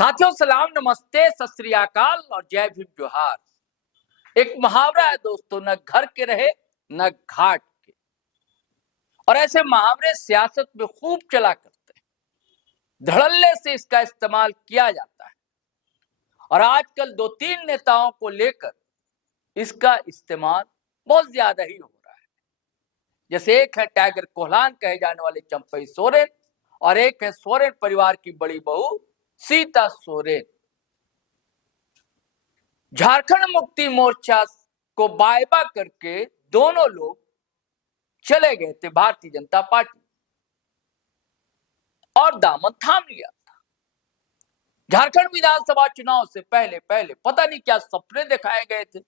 साथियों सलाम, नमस्ते, सत श्री अकाल और जय भीम जोहार। एक मुहावरा है दोस्तों, न घर के रहे न घाट के। और ऐसे मुहावरे सियासत में खूब चला करते हैं, धड़ल्ले से इसका इस्तेमाल किया जाता है। और आजकल 2-3 नेताओं को लेकर इसका इस्तेमाल बहुत ज्यादा ही हो रहा है। जैसे एक है टाइगर कोल्हान कहे जाने वाले चंपई सोरेन, और एक है सोरेन परिवार की बड़ी बहू सीता सोरेन। झारखंड मुक्ति मोर्चा को बाय बाय करके दोनों लोग चले गए थे भारतीय जनता पार्टी और दामन थाम लिया था। झारखंड विधानसभा चुनाव से पहले पहले पता नहीं क्या सपने दिखाए गए थे।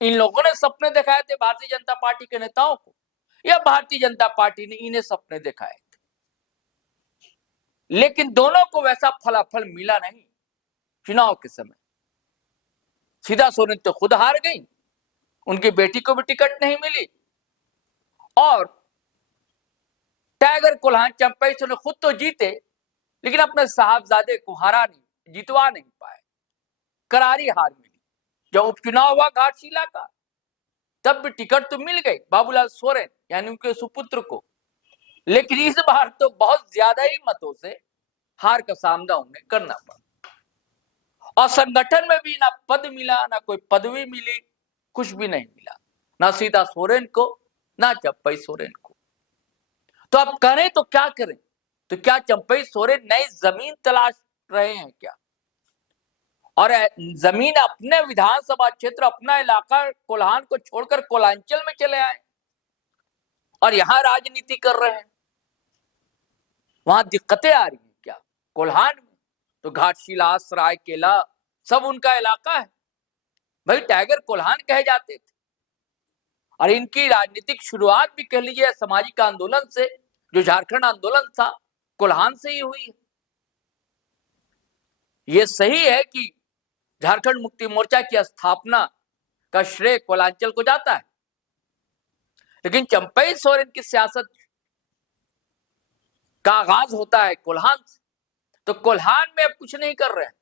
इन लोगों ने सपने दिखाए थे भारतीय जनता पार्टी के नेताओं को, या भारतीय जनता पार्टी ने इन्हें सपने दिखाए थे। लेकिन दोनों को वैसा फलाफल मिला नहीं। चुनाव के समय सीता सोरेन तो खुद हार गई, उनकी बेटी को भी टिकट नहीं मिली, और टाइगर कोल्हान चंपई सोरेन खुद तो जीते लेकिन अपने साहबजादे को जितवा नहीं पाए। करारी हार मिली। जब उपचुनाव हुआ घाटशिला का, तब भी टिकट तो मिल गई बाबूलाल सोरेन यानी उनके सुपुत्र को, लेकिन इस बार तो बहुत ज्यादा ही मतों से हार का सामना उन्हें करना पड़ा। और संगठन में भी ना पद मिला, ना कोई पदवी मिली, कुछ भी नहीं मिला, ना सीता सोरेन को ना चंपई सोरेन को। तो अब करें तो क्या करें? तो क्या चंपई सोरेन नई जमीन तलाश रहे हैं क्या? और जमीन अपने विधानसभा क्षेत्र, अपना इलाका कोल्हान को छोड़कर कोल्हांचल में चले आए और यहां राजनीति कर रहे हैं। वहां दिक्कतें आ रही हैं क्या? कोल्हान में तो घाटशिला, सरायकेला सब उनका इलाका है। भाई टाइगर कोल्हान कहे जाते थे, और इनकी राजनीतिक शुरुआत भी कह लीजिए सामाजिक आंदोलन से, जो झारखंड आंदोलन था कोल्हान से ही हुई है। यह सही है कि झारखंड मुक्ति मोर्चा की स्थापना का श्रेय कोल्हांचल को जाता है, लेकिन चंपई सोरेन की सियासत का आगाज होता है कोल्हान से। तो कोल्हान में अब कुछ नहीं कर रहे हैं।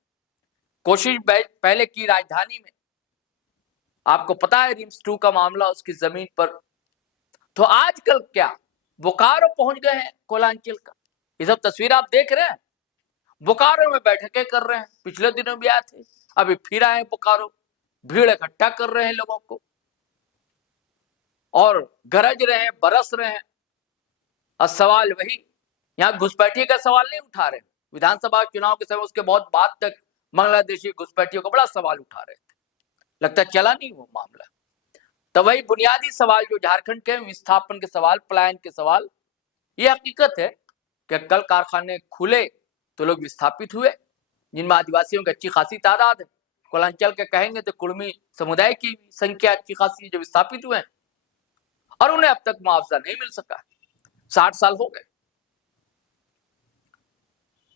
कोशिश पहले की राजधानी में, आपको पता है रिम्स 2 का मामला, उसकी जमीन पर। तो आजकल क्या बोकारो पहुंच गए हैं कोल्हांचल का। ये सब तस्वीर आप देख रहे हैं, बोकारो में बैठकें कर रहे हैं। पिछले दिनों भी आए थे, अभी फिर आए बोकारो, भीड़ इकट्ठा कर रहे हैं लोगों को, और गरज रहे हैं, बरस रहे हैं। और सवाल वही, यहाँ घुसपैठिए का सवाल नहीं उठा रहे। विधानसभा चुनाव के समय उसके बहुत बाद तक बांग्लादेशी घुसपैठियों का बड़ा सवाल उठा रहे थे, लगता चला नहीं वो मामला। तो वही बुनियादी सवाल जो झारखंड के विस्थापन के सवाल, पलायन के सवाल, ये हकीकत है कि कल कारखाने खुले तो लोग विस्थापित हुए, जिनमें आदिवासियों की अच्छी खासी तादाद है। कोल्हांचल के कहेंगे तो कुर्मी समुदाय की संख्या अच्छी खासी जो विस्थापित हुए हैं, और उन्हें अब तक मुआवजा नहीं मिल सका। 60 साल हो गए।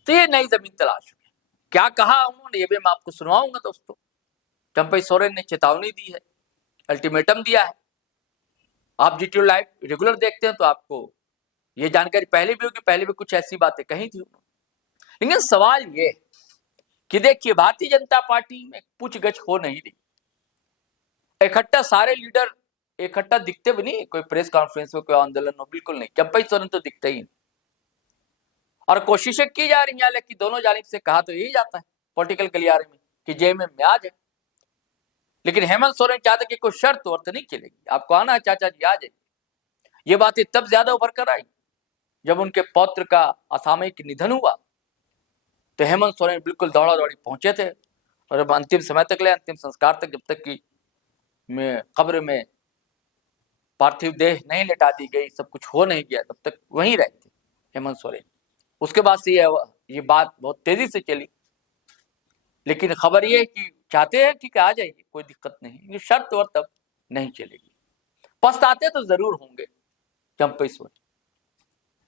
तो ये नई जमीन तलाश हुई। क्या कहा उन्होंने ये भी मैं आपको सुनाऊंगा दोस्तों। चंपई सोरेन ने चेतावनी दी है, अल्टीमेटम दिया है। आप जीटीओ लाइव रेगुलर देखते हैं तो आपको ये जानकारी पहले भी होगी, पहले भी कुछ ऐसी बातें कही थी उन्होंने। लेकिन सवाल ये कि देखिए, भारतीय जनता पार्टी में पूछगछ हो नहीं रही। इकट्ठा सारे लीडर इकट्ठा दिखते भी नहीं, कोई प्रेस कॉन्फ्रेंस में, कोई आंदोलन हो, बिल्कुल नहीं। चंपई सोरेन तो दिखते ही नहीं। और कोशिशें की जा रही हैं, लेकिन दोनों जानिब से कहा तो यही जाता है पॉलिटिकल गलियारे में कि जेएमएम में आ जाए। लेकिन हेमंत सोरेन चाहते कि कोई शर्त वर्त नहीं चलेगी, आपको आना है चाचा जी आ जाइए। ये बातें तब ज्यादा उभर कर आई जब उनके पौत्र का असामयिक निधन हुआ। तो हेमंत सोरेन बिल्कुल दौड़ा दौड़ी पहुंचे थे, और अब अंतिम समय तक ले, अंतिम संस्कार तक, जब तक कि कब्र में पार्थिव देह नहीं लेटा दी गई, सब कुछ हो नहीं गया, तब तक वहीं रहे थे हेमंत सोरेन। उसके बाद से ये बात बहुत तेजी से चली। लेकिन खबर ये है कि चाहते हैं ठीक है आ जाइए, कोई दिक्कत नहीं, ये शर्त और तब नहीं चलेगी। पछताते तो जरूर होंगे चंपई सोरेन,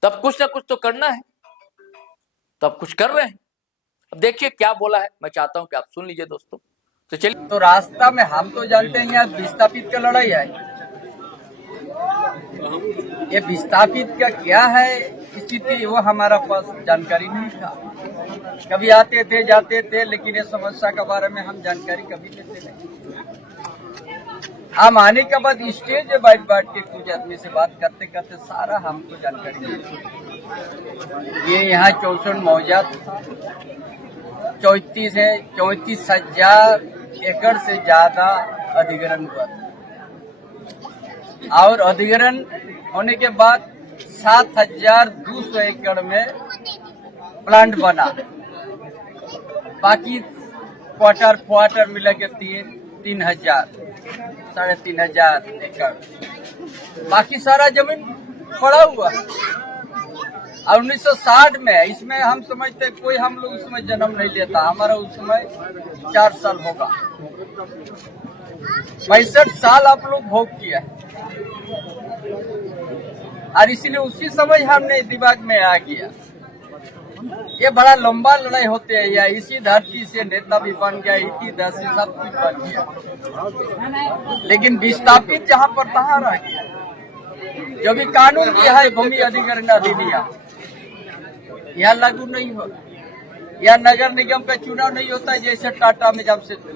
तब कुछ ना कुछ तो करना है, तब कुछ कर रहे हैं। अब देखिए क्या बोला है, मैं चाहता हूं कि आप सुन लीजिए दोस्तों। तो चलिए। तो रास्ता में हम तो जानते हैं यहाँ विस्थापित की लड़ाई है, ये विस्थापित का क्या है स्थिति, वो हमारा पास जानकारी नहीं था। कभी आते थे जाते थे, लेकिन ये समस्या के बारे में हम जानकारी कभी लेते नहीं। हम आने के बाद स्टेज पे बैठ के कुछ आदमी से बात करते करते सारा हमको जानकारी मिली। ये यहाँ 64 मौजा 34,000 एकड़ से ज्यादा अधिग्रहण हुआ और अधिग्रहण होने के बाद 7,200 एकड़ में प्लांट बना। बाकी क्वार्टर मिला के 3,000 एकड़, बाकी सारा जमीन पड़ा हुआ। और 1960 में इसमें हम समझते कोई हम लोग उसमें जन्म नहीं लेता। हमारा उस समय 4 साल होगा। 65 साल आप लोग भोग किया और इसलिए उसी समय हमने दिमाग में आ गया ये बड़ा लंबा लड़ाई होते है, या इसी धरती से नेता भी बन गया, इसी धरती से सब कुछ बन गया, लेकिन विस्थापित जहाँ पर तहाँ रह गया। जो भी कानून किया है भूमि अधिग्रहण अधिनियम, यहाँ लागू नहीं होगा। यहाँ नगर निगम का चुनाव नहीं होता जैसे टाटा में जमशेदपुर,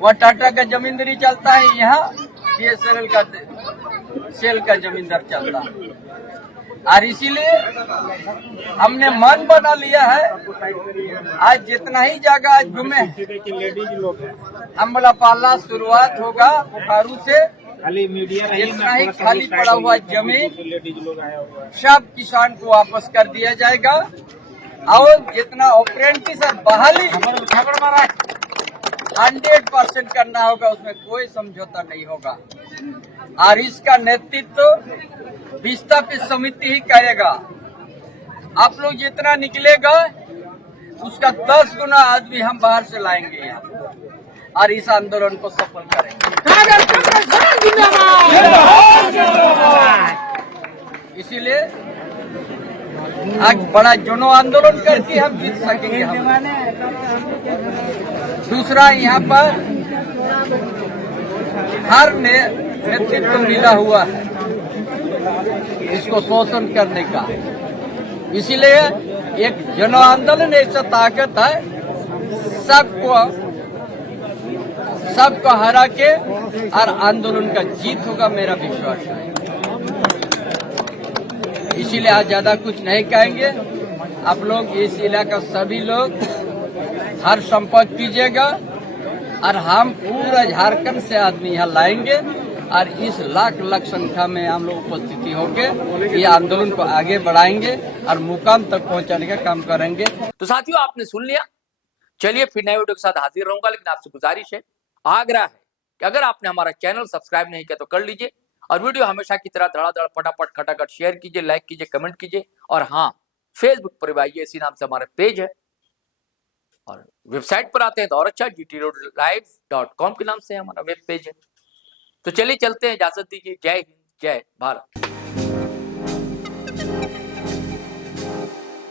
वहाँ टाटा का जमींदारी चलता है, यहाँ BSNL का सेल का जमींदार चलता है। और इसीलिए हमने मन बना लिया है, आज जितना ही जगह आज घूमे हम बोला पहला शुरुआत होगा बोकारो से। जितना ही खाली पड़ा हुआ जमीन सब किसान को वापस कर दिया जाएगा और जितना अप्रेंटिस और बहाली 100% करना होगा, उसमें कोई समझौता नहीं होगा। और इसका नेतृत्व विस्थापित समिति ही करेगा। आप लोग जितना निकलेगा उसका 10 गुना आदमी हम बाहर से लाएंगे यहाँ और इस आंदोलन को सफल करेंगे। इसीलिए आज बड़ा जुनो आंदोलन करके हम जीत सकेंगे। दूसरा, यहाँ पर हर नेतृत्व मिला हुआ है इसको शोषण करने का। इसीलिए एक जन आंदोलन ऐसा ताकत है, सबको हरा के और आंदोलन का जीत होगा, मेरा विश्वास है। इसीलिए आज ज्यादा कुछ नहीं कहेंगे। आप लोग इस इलाका सभी लोग हर संपर्क कीजिएगा और हम पूरा झारखंड से आदमी यहाँ लाएंगे और इस लाख संख्या में हम लोग उपस्थिति होंगे, ये आंदोलन को आगे बढ़ाएंगे और मुकाम तक पहुंचाने का काम करेंगे। तो साथियों, आपने सुन लिया। चलिए फिर नए वीडियो के साथ हाजिर रहूंगा, लेकिन आपसे गुजारिश है, आग्रह है कि अगर आपने हमारा चैनल सब्सक्राइब नहीं किया तो कर लीजिए और वीडियो हमेशा की तरह धड़ाधड़ फटाफट खटाखट शेयर कीजिए, लाइक कीजिए, कमेंट कीजिए। और हाँ, फेसबुक पर भी आइए, इसी नाम से हमारा पेज है। और वेबसाइट पर आते हैं तो और अच्छा, gtroadlive.com के नाम से हमारा वेब पेज है। तो चलिए चलते हैं, इजाजत दीजिए। जय हिंद, जय भारत।